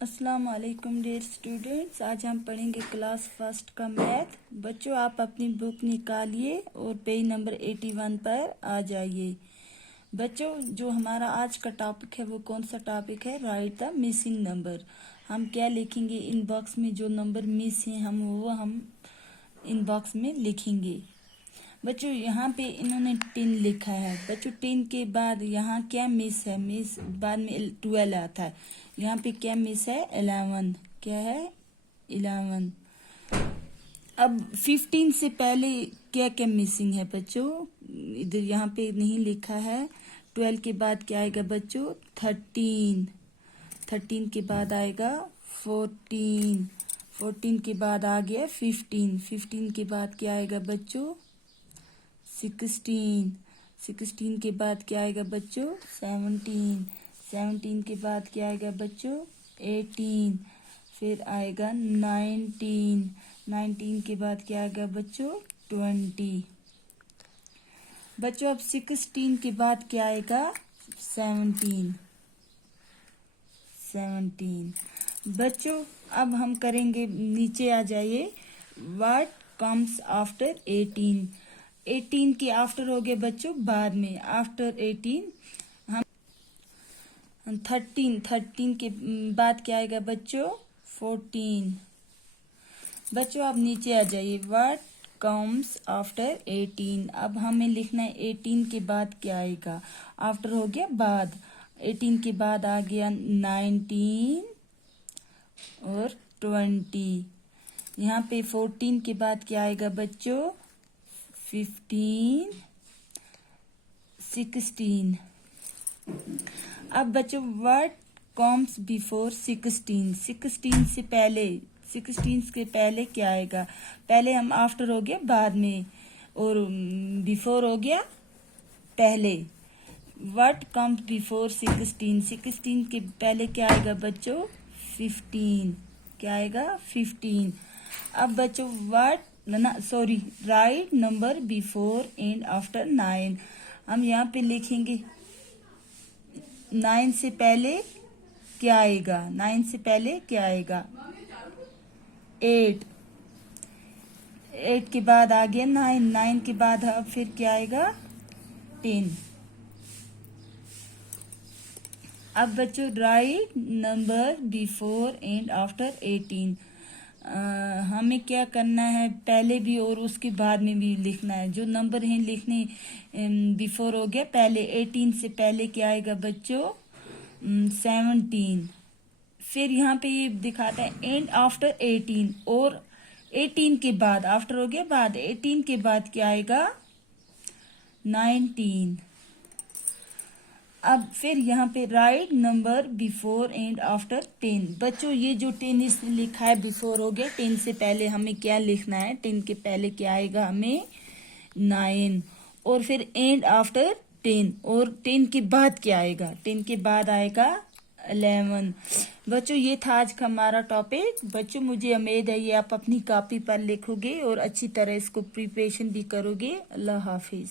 अस्सलाम वालेकुम dear students. आज हम पढ़ेंगे क्लास फर्स्ट का मैथ। बच्चों, आप अपनी बुक निकालिए और पेज नंबर 81 पर आ जाइए। बच्चों, जो हमारा आज का टॉपिक है वो कौन सा टॉपिक है? Right the missing number. हम क्या लिखेंगे? इन बॉक्स में जो नंबर मिस हैं हम इन बॉक्स में लिखेंगे। बच्चों, यहाँ पे इन्होंने 10 लिखा है। बच्चों, 10 के बाद यहाँ क्या मिस है? मिस बाद में 12 आता है। यहाँ पे क्या मिस है? 11। क्या है? 11। अब 15 से पहले क्या क्या मिसिंग है बच्चों? इधर यहाँ पे नहीं लिखा है। 12 के बाद क्या आएगा बच्चों? 13। 13 के बाद आएगा 14। 14 के बाद आ गया 15। 15 के बाद क्या आएगा बच्चों? 16। 16 के बाद क्या आएगा बच्चों? 17। 17 के बाद क्या आएगा बच्चों? 18। फिर आएगा 19। 19 के बाद क्या आएगा बच्चों? 20। बच्चों, अब 16 के बाद क्या आएगा? 17। 17। बच्चों, अब हम करेंगे, नीचे आ जाइए। What comes after 18? 18 के आफ्टर हो गए बच्चों बाद में। आफ्टर 18 हम 13 के बाद क्या आएगा बच्चों? 14। बच्चों, आप नीचे आ जाइए। What comes after 18? अब हमें लिखना है 18 के बाद क्या आएगा। आफ्टर हो गया बाद। 18 के बाद आ गया 19 और 20। यहाँ पे 14 के बाद क्या आएगा बच्चों? 15, 16। अब बच्चों, व्हाट कम्स बिफोर 16? 16 से पहले, 16 के पहले क्या आएगा? पहले हम आफ्टर हो गया बाद में और बिफोर हो गया पहले। What comes before 16? 16 के पहले क्या आएगा बच्चों? 15। क्या आएगा? 15। अब बच्चों, right number before and after 9। हम यहाँ पे लिखेंगे 9 से पहले क्या आएगा? 9 से पहले क्या आएगा? 8। 8 के बाद आ गया 9। 9 के बाद अब फिर क्या आएगा? 10। अब बच्चों, right number before and after 18। हमें क्या करना है? पहले भी और उसके बाद में भी लिखना है। जो नंबर हैं लिखने, बिफोर हो गया पहले। 18 से पहले क्या आएगा बच्चों? 17। फिर यहाँ पे ये दिखाता है एंड आफ्टर 18। और 18 के बाद, आफ्टर हो गया बाद, 18 के बाद क्या आएगा? 19। अब फिर यहाँ पे right number before and after 10। बच्चों, ये जो 10 इसने लिखा है बिफोर हो गया। 10 से पहले हमें क्या लिखना है? 10 के पहले क्या आएगा हमें? 9। और फिर एंड आफ्टर 10। और 10 के बाद क्या आएगा? 10 के बाद आएगा 11। बच्चों, ये था आज का हमारा टॉपिक। बच्चों, मुझे उम्मीद है ये आप अपनी कॉपी पर लिखोगे और अच्छी तरह इसको प्रिपरेशन भी करोगे। अल्लाह हाफिज।